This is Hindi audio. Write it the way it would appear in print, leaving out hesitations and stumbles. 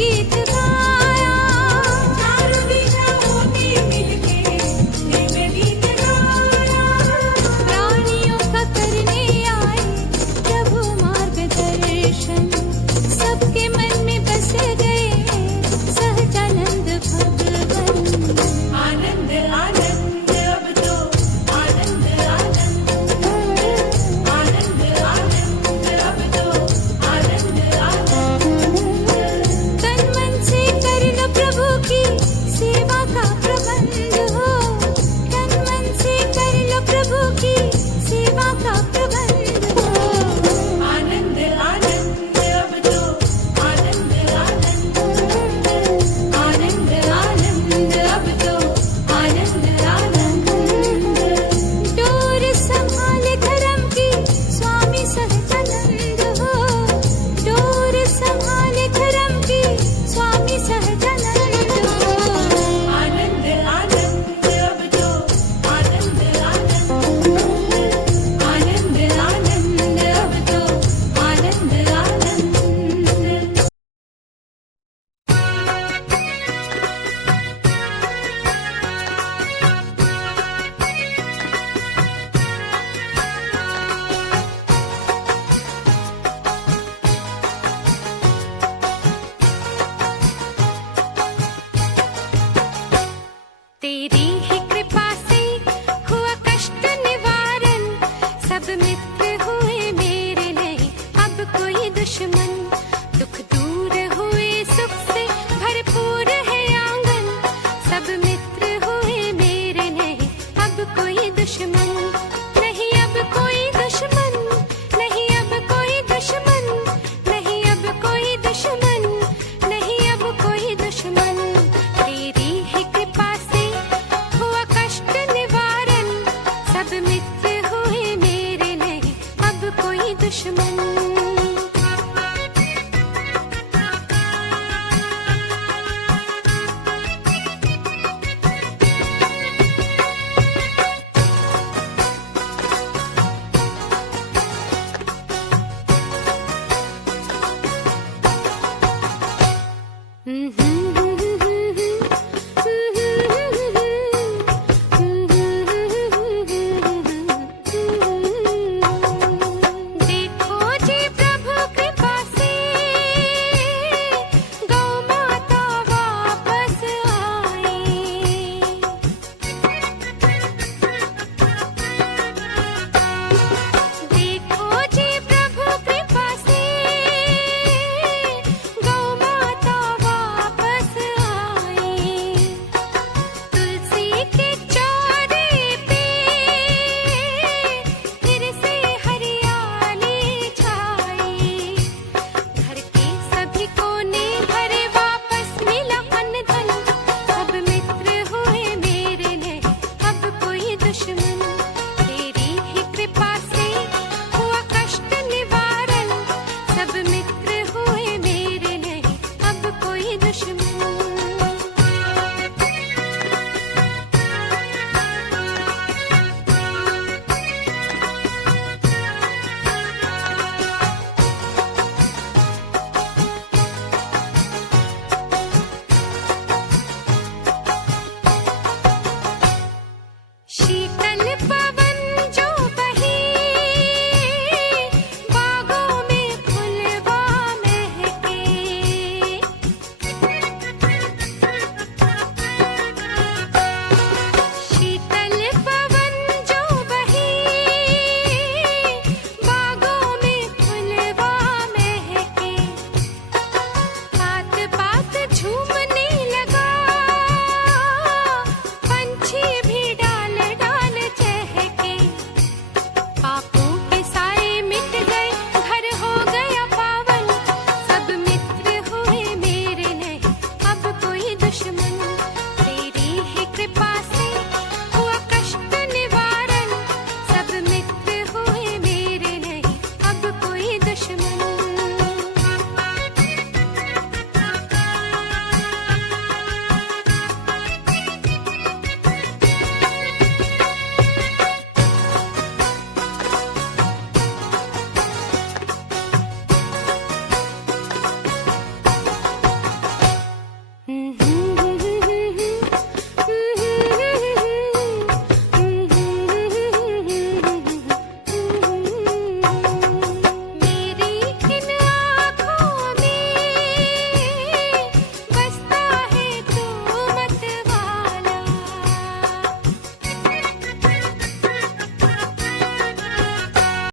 गीत गाया, चारों दिशाओं ने मिलके प्रेम गीत गाया। प्राणियों का करने आए प्रभु मार्गदर्शन, सबके मन में बस गए सहजानंद भगवन। आनंद आनंद अब तो आनंद आनंद, आनंद आनंद अब तो आनंद आनंद। तन मन से कर लो प्रभु की सेवा का प्रबंध हो, तन मन से कर लो प्रभु की सेवा का प्रबंध हो। आनंद आनंद अब तो आनंद आनंद, आनंद आनंद अब तो आनंद आनंद। डोर संभाले धर्म की स्वामी सहजानंद हो, डोर संभाले धर्म की स्वामी सहजानंद हो। आनंद आनंद अब तो आनंद आनंद, आनंद आनंद अब तो आनंद आनंद। तेरी ही कृपा से हुआ कष्ट निवारण, सब मित्र हुए मेरे नहीं अब कोई दुश्मन। दुख दूर हुए सुख से भरपूर है आंगन, सब मित्र हुए मेरे नहीं अब कोई दुश्मन। नहीं अब कोई दुश्मन, नहीं अब कोई दुश्मन, नहीं अब कोई दुश्मन, नहीं अब कोई दुश्मन। तेरी ही कृपा से हुआ कष्ट निवारण, सब मित्र हुए मेरे नहीं अब कोई दुश्मन। देखो जी प्रभु कृपा से गौ माता वापस आई। देखो जी प्रभु कृपा से गौ माता वापस आई। तुलसी के चौरे पे फिर से हरियाली छाई। घर के सभी कोने भरे वापस मिला अन्न धन, सब मित्र हुए मेरे नहीं अब कोई दुश्मन। तेरी ही कृपा से हुआ कष्ट निवारण, सब मित्र हुए मेरे नहीं अब कोई दुश्मन।